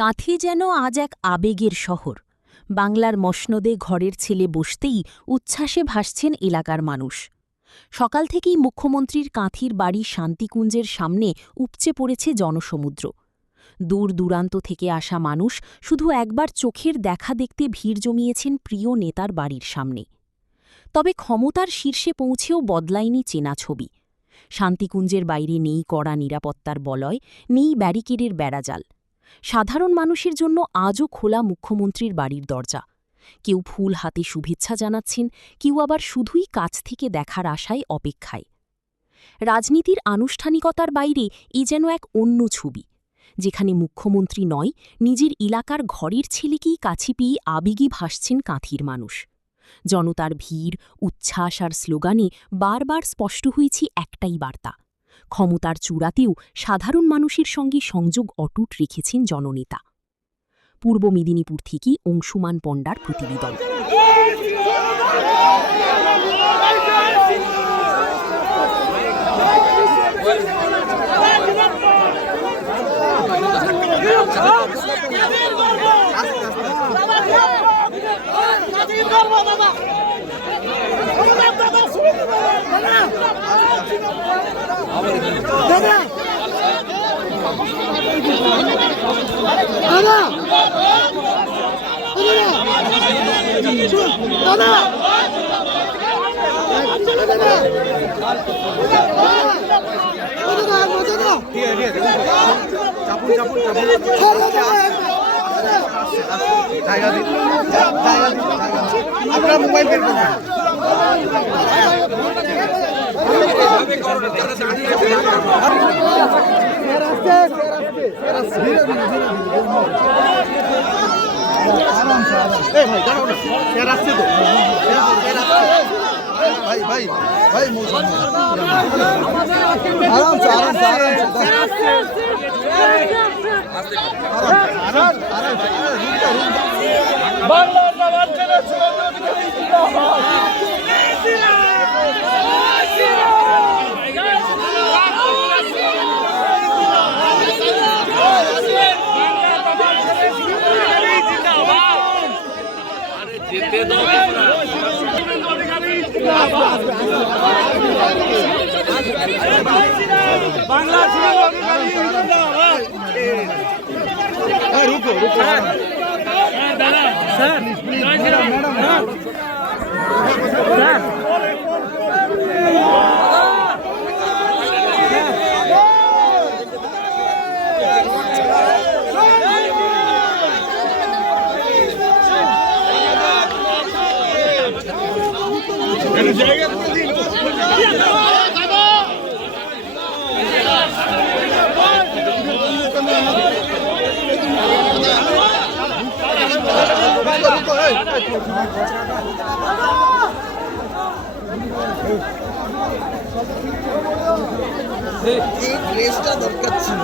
কাঁথি যেন আজ এক আবেগের শহর। বাংলার মসনদে ঘরের ছেলে বসতেই উচ্ছ্বাসে ভাসছেন এলাকার মানুষ। সকাল থেকেই মুখ্যমন্ত্রীর কাঁথির বাড়ি শান্তিকুঞ্জের সামনে উপচে পড়েছে জনসমুদ্র। দূর দূরান্ত থেকে আসা মানুষ শুধু একবার চোখের দেখা দেখতে ভিড় জমিয়েছেন প্রিয় নেতার বাড়ির সামনে। তবে ক্ষমতার শীর্ষে পৌঁছেও বদলায়নি চেনা ছবি। শান্তিকুঞ্জের বাইরে নেই কড়া নিরাপত্তার বলয়, নেই ব্যারিকেডের বেড়াজাল। সাধারণ মানুষের জন্য আজও খোলা মুখ্যমন্ত্রীর বাড়ির দরজা। কেউ ফুল হাতে শুভেচ্ছা জানাচ্ছেন, কেউ আবার শুধুই কাছ থেকে দেখার আশায় অপেক্ষায়। রাজনীতির আনুষ্ঠানিকতার বাইরে এ যেন এক অন্য ছবি, যেখানে মুখ্যমন্ত্রী নয়, নিজের এলাকার ঘরের ছেলেকেই কাছে পেয়ে আবেগী ভাসছেন কাঁথির মানুষ। জনতার ভিড়, উচ্ছ্বাস আর স্লোগানে বারবার স্পষ্ট হয়েছে একটাই বার্তা: ক্ষমতার চূড়াতেও সাধারণ মানুষের সঙ্গে সংযোগ অটুট রেখেছেন জননেতা। পূর্ব মেদিনীপুর থেকে অংশুমান পণ্ডার প্রতিবেদন। আপনার মোবাইল বের করবেন। ভাই ভাই ভাই বাংলা রুকো রুকো দাদা স্যার স্যার এই ড্রেসটা দরকার ছিল।